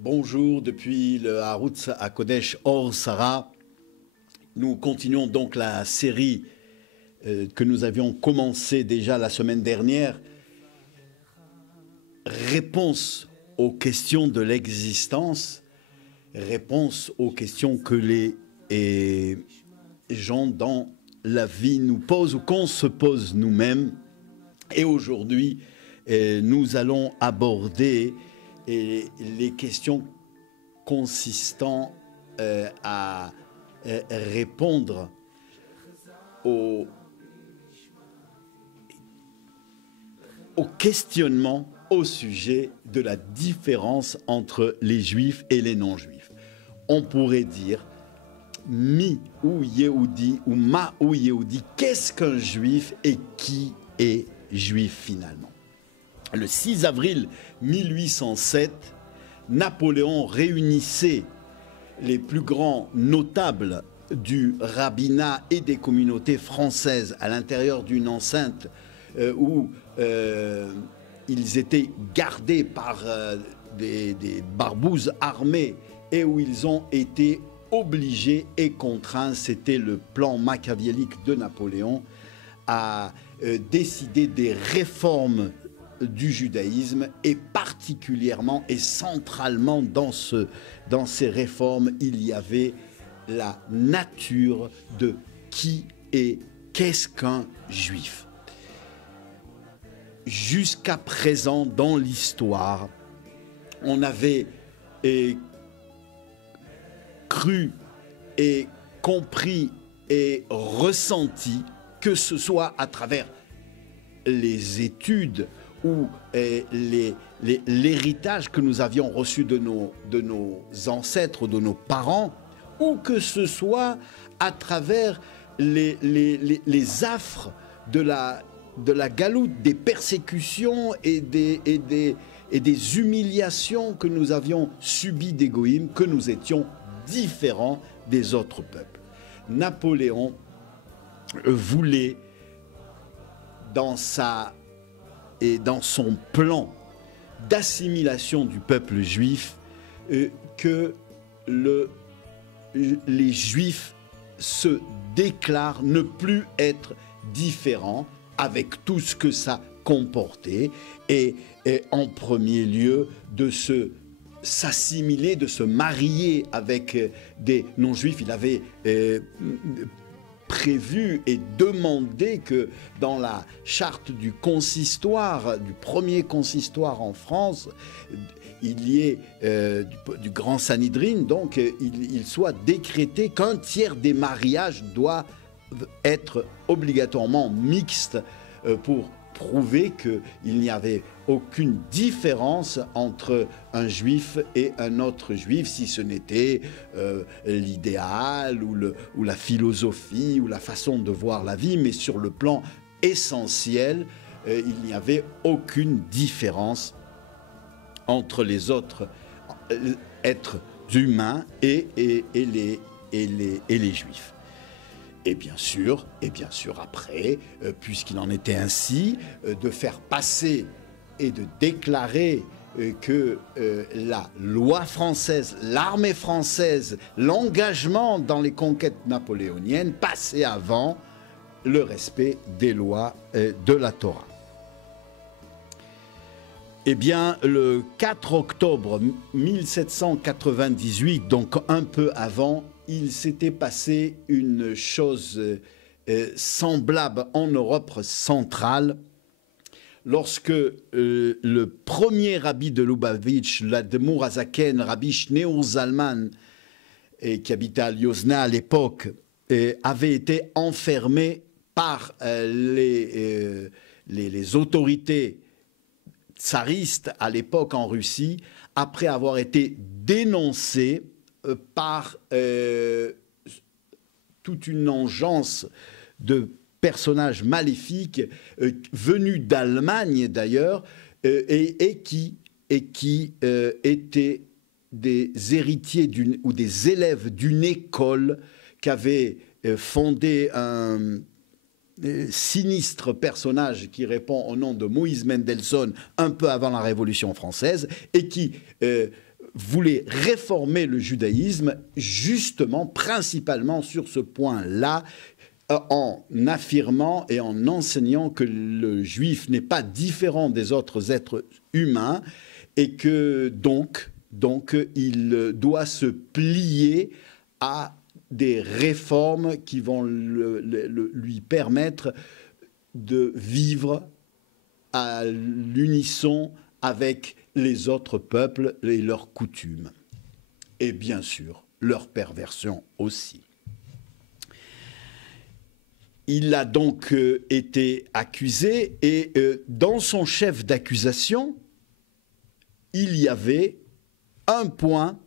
Bonjour depuis le Haroutz à Kodesh Or Sarah. Nous continuons donc la série que nous avions commencée déjà la semaine dernière. Réponse aux questions de l'existence, réponse aux questions que les gens dans la vie nous posent ou qu'on se pose nous-mêmes. Et aujourd'hui, nous allons aborder les questions consistant à répondre au questionnement au sujet de la différence entre les juifs et les non-juifs. On pourrait dire mi ou Yehudi ou ma ou Yehudi, qu'est-ce qu'un juif et qui est juif finalement? Le 6 avril 1807, Napoléon réunissait les plus grands notables du rabbinat et des communautés françaises à l'intérieur d'une enceinte où ils étaient gardés par des barbouzes armés et où ils ont été obligés et contraints, c'était le plan machiavélique de Napoléon, à décider des réformes du judaïsme et particulièrement et centralement dans ces réformes, il y avait la nature de qui est, qu'est-ce qu'un juif. Jusqu'à présent, dans l'histoire, on avait cru et compris et ressenti, que ce soit à travers les études ou l'héritage que nous avions reçu de nos ancêtres, de nos parents, ou que ce soit à travers les affres de la galoute, des persécutions et des humiliations que nous avions subies des goïms, que nous étions différents des autres peuples. Napoléon voulait, dans son plan d'assimilation du peuple juif, que les juifs se déclarent ne plus être différents, avec tout ce que ça comportait, et en premier lieu de s'assimiler, de se marier avec des non-juifs. Il avait prévu et demandé que dans la charte du consistoire, du premier consistoire en France, il y ait du grand Sanhedrin, donc il soit décrété qu'un tiers des mariages doit être obligatoirement mixte pour prouver qu'il n'y avait aucune différence entre un juif et un autre juif, si ce n'était l'idéal ou la philosophie ou la façon de voir la vie, mais sur le plan essentiel, il n'y avait aucune différence entre les autres êtres humains et les juifs. Et bien sûr après, puisqu'il en était ainsi, de faire passer et de déclarer que la loi française, l'armée française, l'engagement dans les conquêtes napoléoniennes passait avant le respect des lois de la Torah. Eh bien, le 4 octobre 1798, donc un peu avant, il s'était passé une chose semblable en Europe centrale, lorsque le premier rabbi de Lubavitch, l'Admour Hazaken, Rabbi Shneur Zalman, qui habitait à Liozna à l'époque, avait été enfermé par les autorités tsaristes à l'époque en Russie, après avoir été dénoncé par toute une engeance de personnages maléfiques venus d'Allemagne d'ailleurs et qui étaient des héritiers ou des élèves d'une école qu'avait fondé un sinistre personnage qui répond au nom de Moïse Mendelssohn un peu avant la Révolution française et qui voulait réformer le judaïsme justement, principalement sur ce point-là, en affirmant et en enseignant que le juif n'est pas différent des autres êtres humains et que donc il doit se plier à des réformes qui vont lui permettre de vivre à l'unisson avec les autres peuples et leurs coutumes. Et bien sûr, leurs perversions aussi. Il a donc été accusé et dans son chef d'accusation, il y avait un point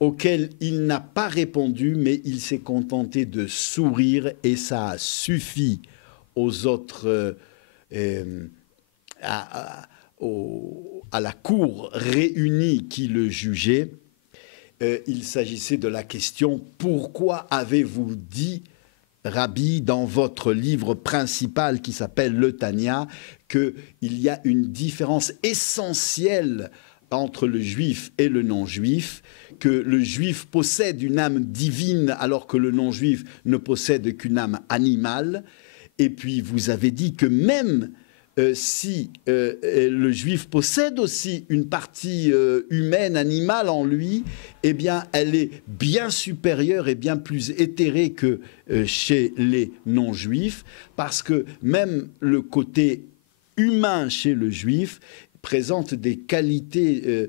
auquel il n'a pas répondu, mais il s'est contenté de sourire et ça a suffi aux autres, à la cour réunie qui le jugeait. Il s'agissait de la question « Pourquoi avez-vous dit, Rabbi, dans votre livre principal qui s'appelle le Tanya, qu'il y a une différence essentielle entre le juif et le non-juif, que le juif possède une âme divine alors que le non-juif ne possède qu'une âme animale. Et puis vous avez dit que même si le juif possède aussi une partie humaine, animale en lui, eh bien, elle est bien supérieure et bien plus éthérée que chez les non-juifs, parce que même le côté humain chez le juif présente des qualités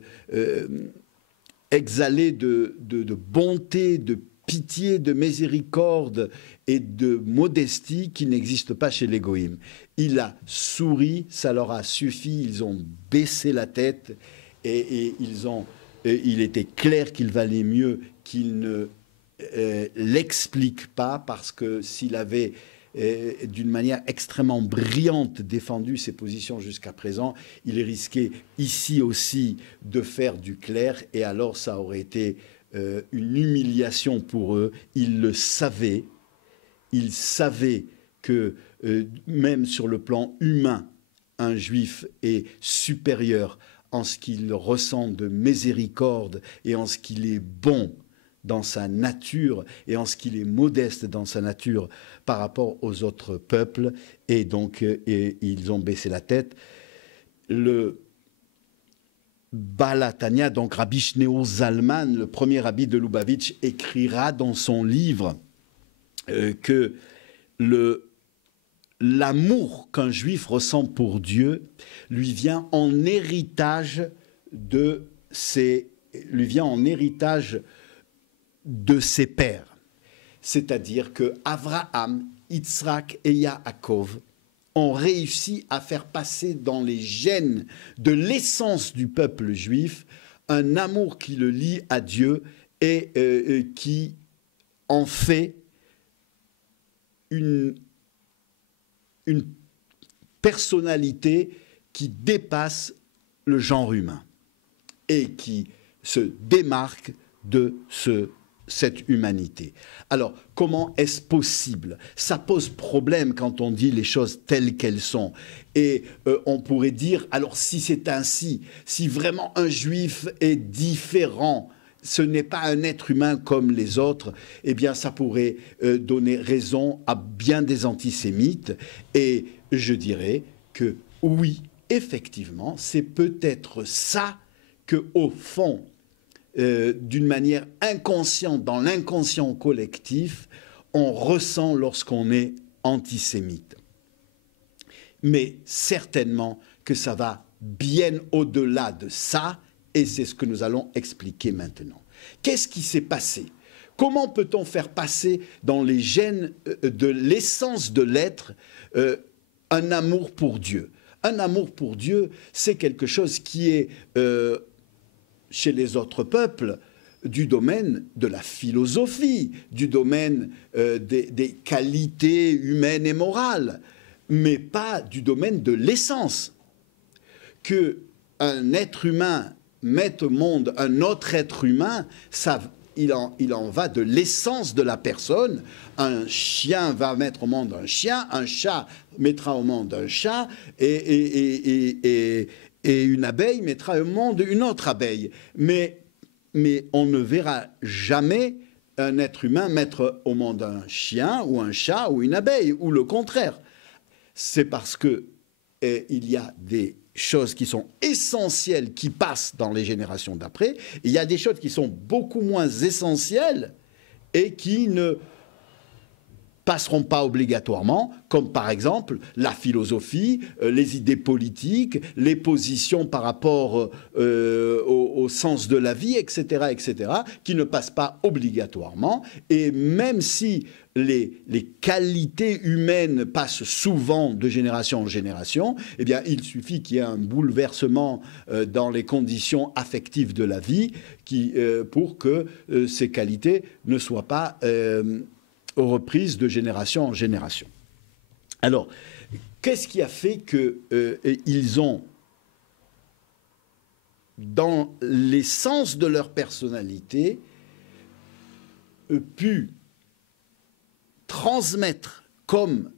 exhalées de bonté, de pitié, de miséricorde et de modestie qui n'existent pas chez les goïms. Il a souri, ça leur a suffi, ils ont baissé la tête et il était clair qu'il valait mieux qu'il ne l'explique pas, parce que s'il avait d'une manière extrêmement brillante défendu ses positions jusqu'à présent, il risquait ici aussi de faire du clair et alors ça aurait été une humiliation pour eux. Ils le savaient. Ils savaient que même sur le plan humain, un juif est supérieur en ce qu'il ressent de miséricorde et en ce qu'il est bon dans sa nature et en ce qu'il est modeste dans sa nature par rapport aux autres peuples. Et donc, ils ont baissé la tête. Le Baal HaTanya, donc Rabbi Shneur Zalman, le premier rabbi de Lubavitch, écrira dans son livre que l'amour qu'un juif ressent pour Dieu lui vient en héritage de ses pères. C'est-à-dire que Abraham, Yitzhak et Yaakov ont réussi à faire passer dans les gènes de l'essence du peuple juif un amour qui le lie à Dieu et qui en fait une personnalité qui dépasse le genre humain et qui se démarque de cette humanité. Alors, comment est-ce possible? Ça pose problème quand on dit les choses telles qu'elles sont. Et on pourrait dire, alors si c'est ainsi, si vraiment un juif est différent, ce n'est pas un être humain comme les autres, eh bien ça pourrait donner raison à bien des antisémites. Et je dirais que oui, effectivement, c'est peut-être ça que, au fond, d'une manière inconsciente, dans l'inconscient collectif, on ressent lorsqu'on est antisémite. Mais certainement que ça va bien au-delà de ça, et c'est ce que nous allons expliquer maintenant. Qu'est-ce qui s'est passé? Comment peut-on faire passer dans les gènes de l'essence de l'être un amour pour Dieu? Un amour pour Dieu, c'est quelque chose qui est chez les autres peuples du domaine de la philosophie, du domaine des qualités humaines et morales, mais pas du domaine de l'essence. Qu'un être humain mette au monde un autre être humain, il en va de l'essence de la personne. Un chien va mettre au monde un chien, un chat mettra au monde un chat, et une abeille mettra au monde une autre abeille. Mais mais on ne verra jamais un être humain mettre au monde un chien ou un chat ou une abeille, ou le contraire. C'est parce que il y a des choses qui sont essentielles qui passent dans les générations d'après, et il y a des choses qui sont beaucoup moins essentielles et qui ne passeront pas obligatoirement, comme par exemple la philosophie, les idées politiques, les positions par rapport au sens de la vie, etc., etc., qui ne passent pas obligatoirement. Et même si les qualités humaines passent souvent de génération en génération, eh bien, il suffit qu'il y ait un bouleversement dans les conditions affectives de la vie pour que ces qualités ne soient pas reprises de génération en génération. Alors, qu'est-ce qui a fait qu'ils ont, dans l'essence de leur personnalité, pu transmettre comme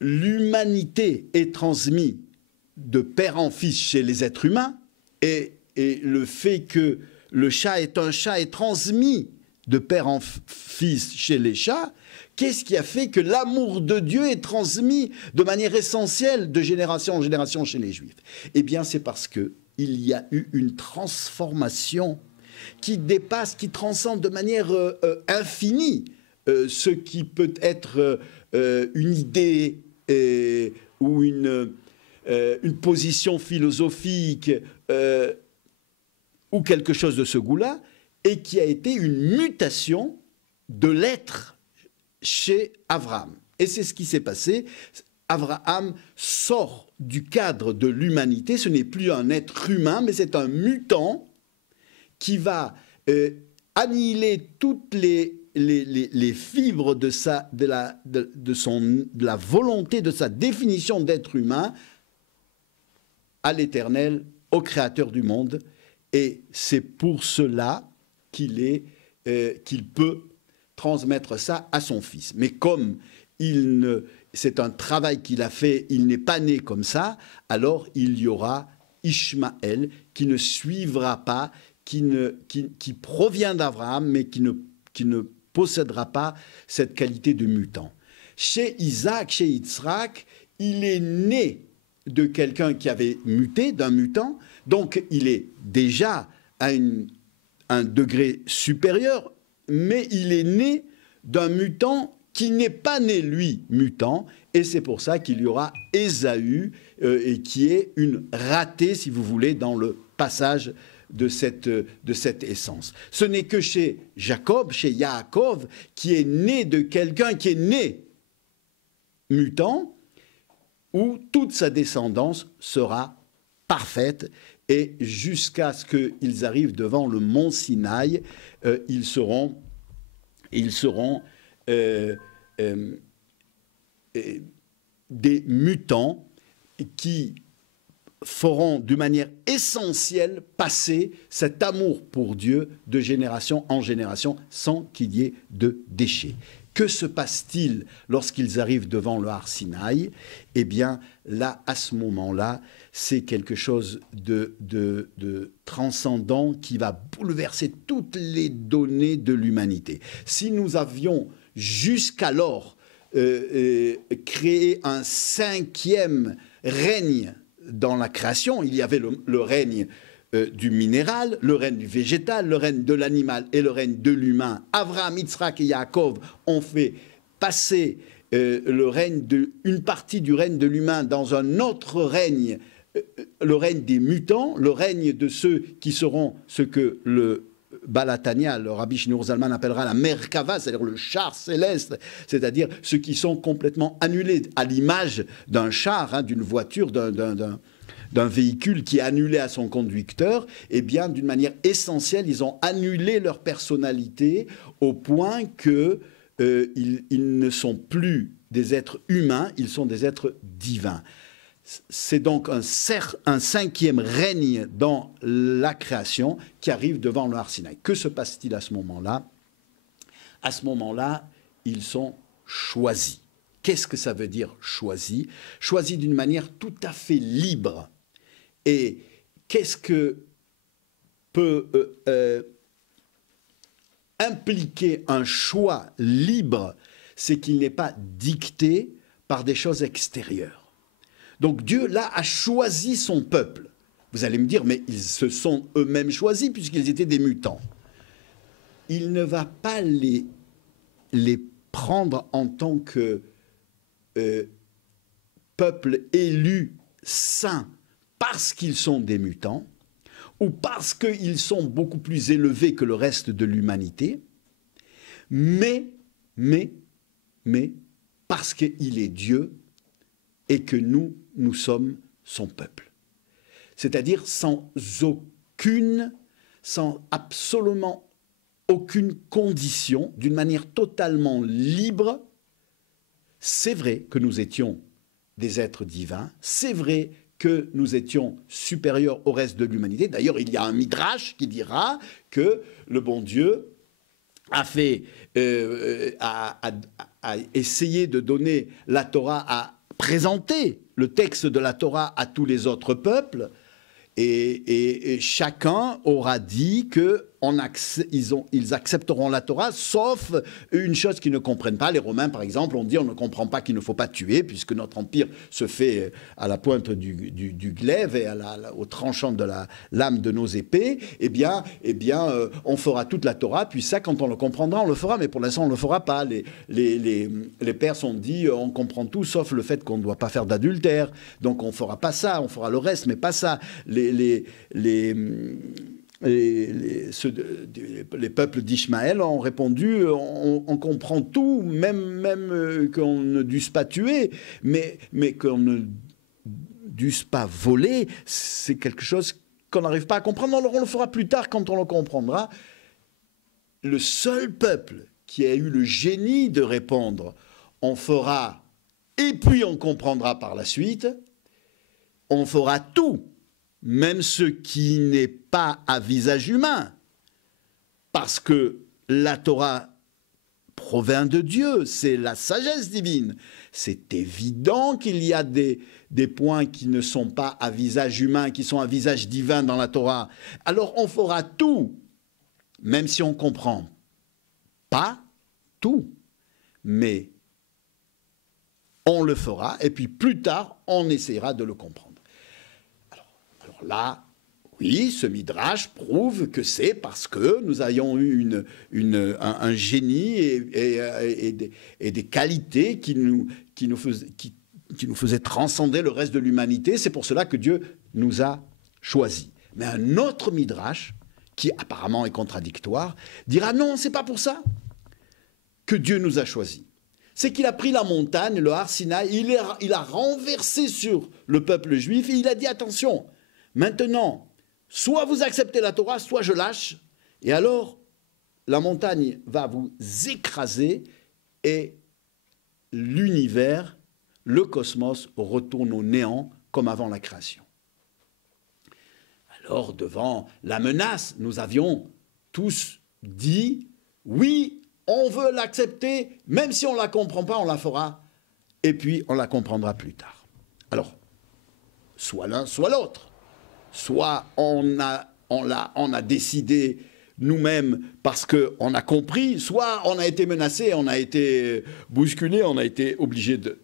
l'humanité est transmise de père en fils chez les êtres humains, et le fait que le chat est transmis de père en fils chez les chats, qu'est-ce qui a fait que l'amour de Dieu est transmis de manière essentielle de génération en génération chez les Juifs? Eh bien, c'est parce qu'il y a eu une transformation qui dépasse, qui transcende de manière infinie ce qui peut être une idée ou une position philosophique ou quelque chose de ce goût-là, et qui a été une mutation de l'être chez Abraham. Et c'est ce qui s'est passé. Abraham sort du cadre de l'humanité. Ce n'est plus un être humain, mais c'est un mutant qui va annihiler toutes les fibres de la volonté, de sa définition d'être humain à l'Éternel, au Créateur du monde. Et c'est pour cela qu'il peut transmettre ça à son fils. Mais comme c'est un travail qu'il a fait, il n'est pas né comme ça, alors il y aura Ishmaël qui ne suivra pas, qui provient d'Abraham, mais qui ne possédera pas cette qualité de mutant. Chez Isaac, chez Yitzhak, il est né de quelqu'un qui avait muté, d'un mutant, donc il est déjà à un degré supérieur, mais il est né d'un mutant qui n'est pas né, lui, mutant, et c'est pour ça qu'il y aura Ésaü, et qui est une ratée, si vous voulez, dans le passage de cette essence. Ce n'est que chez Jacob, chez Yaakov, qui est né de quelqu'un qui est né mutant, où toute sa descendance sera parfaite, et jusqu'à ce qu'ils arrivent devant le mont Sinaï, ils seront des mutants qui feront de manière essentielle passer cet amour pour Dieu de génération en génération sans qu'il y ait de déchets. Que se passe-t-il lorsqu'ils arrivent devant le Har Sinaï? Eh bien, là, à ce moment-là, c'est quelque chose de transcendant qui va bouleverser toutes les données de l'humanité. Si nous avions jusqu'alors créé un cinquième règne dans la création, il y avait le règne du minéral, le règne du végétal, le règne de l'animal et le règne de l'humain. Abraham, Yitzhak et Yaakov ont fait passer une partie du règne de l'humain dans un autre règne, le règne des mutants, le règne de ceux qui seront ce que le Balatania, le Rabbi Shneur Zalman appellera la Merkava, c'est-à-dire le char céleste, c'est-à-dire ceux qui sont complètement annulés, à l'image d'un char, d'une voiture, d'un véhicule qui est annulé à son conducteur. Eh bien, d'une manière essentielle, ils ont annulé leur personnalité au point qu'ils ne sont plus des êtres humains, ils sont des êtres divins. C'est donc un cinquième règne dans la création qui arrive devant le Har Sinaï. Que se passe-t-il à ce moment-là? À ce moment-là, ils sont choisis. Qu'est-ce que ça veut dire choisis? Choisis d'une manière tout à fait libre. Et qu'est-ce que peut impliquer un choix libre, c'est qu'il n'est pas dicté par des choses extérieures. Donc Dieu, là, a choisi son peuple. Vous allez me dire, mais ils se sont eux-mêmes choisis puisqu'ils étaient des mutants. Il ne va pas les prendre en tant que peuple élu saint parce qu'ils sont des mutants ou parce qu'ils sont beaucoup plus élevés que le reste de l'humanité, mais parce qu'il est Dieu et que nous sommes son peuple. C'est-à-dire sans absolument aucune condition, d'une manière totalement libre. C'est vrai que nous étions des êtres divins, c'est vrai que nous étions supérieurs au reste de l'humanité. D'ailleurs, il y a un midrash qui dira que le bon Dieu a essayé de donner la Torah, à présenter le texte de la Torah à tous les autres peuples, et chacun aura dit qu'ils accepteront la Torah, sauf une chose qu'ils ne comprennent pas. Les Romains, par exemple, ont dit on ne comprend pas qu'il ne faut pas tuer, puisque notre empire se fait à la pointe du glaive et au tranchant de la lame de nos épées. Eh bien, on fera toute la Torah, puis ça, quand on le comprendra, on le fera, mais pour l'instant, on ne le fera pas. Les Perses ont dit on comprend tout, sauf le fait qu'on ne doit pas faire d'adultère. Donc, on ne fera pas ça, on fera le reste, mais pas ça. Les peuples d'Ishmaël ont répondu on comprend tout, même qu'on ne dûse pas tuer, mais qu'on ne dûse pas voler, c'est quelque chose qu'on n'arrive pas à comprendre. Alors on le fera plus tard quand on le comprendra. Le seul peuple qui a eu le génie de répondre on fera et puis on comprendra par la suite, on fera tout, même ce qui n'est pas à visage humain, parce que la Torah provient de Dieu, c'est la sagesse divine. C'est évident qu'il y a des points qui ne sont pas à visage humain, qui sont à visage divin dans la Torah. Alors on fera tout, même si on ne comprend pas tout, mais on le fera, et puis plus tard, on essaiera de le comprendre. Alors là, oui, ce midrash prouve que c'est parce que nous ayons eu un génie et des qualités qui nous faisaient transcender le reste de l'humanité. C'est pour cela que Dieu nous a choisis. Mais un autre midrash, qui apparemment est contradictoire, dira non, c'est pas pour ça que Dieu nous a choisis. C'est qu'il a pris la montagne, le Har Sinaï, il a renversé sur le peuple juif et il a dit attention, maintenant, soit vous acceptez la Torah, soit je lâche, et alors la montagne va vous écraser et l'univers, le cosmos, retourne au néant comme avant la création. Alors, devant la menace, nous avions tous dit oui, on veut l'accepter, même si on ne la comprend pas, on la fera, et puis on la comprendra plus tard. Alors, soit l'un, soit l'autre. Soit on a décidé nous-mêmes parce qu'on a compris, soit on a été menacé, on a été bousculé, on a été obligé de...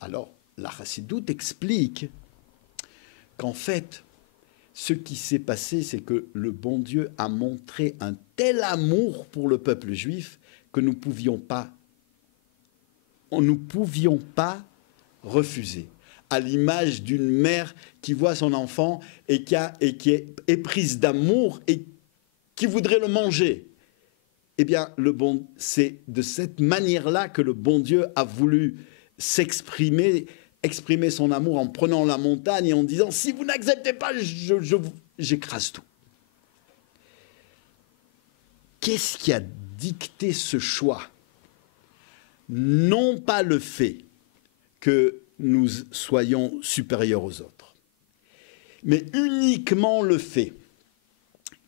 Alors, la Chassidoute explique qu'en fait, ce qui s'est passé, c'est que le bon Dieu a montré un tel amour pour le peuple juif que nous ne pouvions pas refuser. À l'image d'une mère qui voit son enfant et qui est éprise d'amour et qui voudrait le manger. Eh bien, c'est de cette manière-là que le bon Dieu a voulu exprimer son amour en prenant la montagne et en disant « Si vous n'acceptez pas, j'écrase tout ». Qu'est-ce qui a dicté ce choix? Non pas le fait que nous soyons supérieurs aux autres, mais uniquement le fait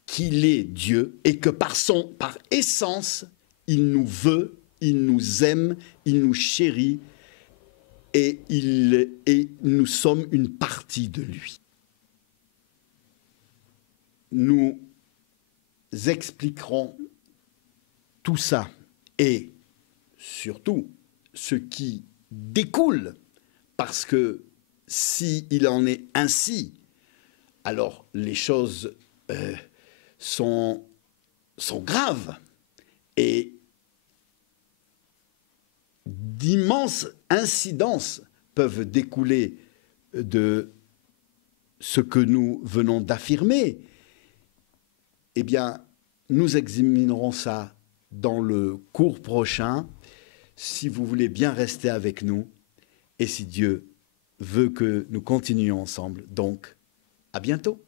qu'il est Dieu et que par essence, il nous veut, il nous aime, il nous chérit et nous sommes une partie de lui. Nous expliquerons tout ça et surtout ce qui découle, parce que s'il en est ainsi, alors les choses sont graves et d'immenses incidences peuvent découler de ce que nous venons d'affirmer. Eh bien, nous examinerons ça dans le cours prochain, si vous voulez bien rester avec nous, et si Dieu veut que nous continuions ensemble. Donc, à bientôt.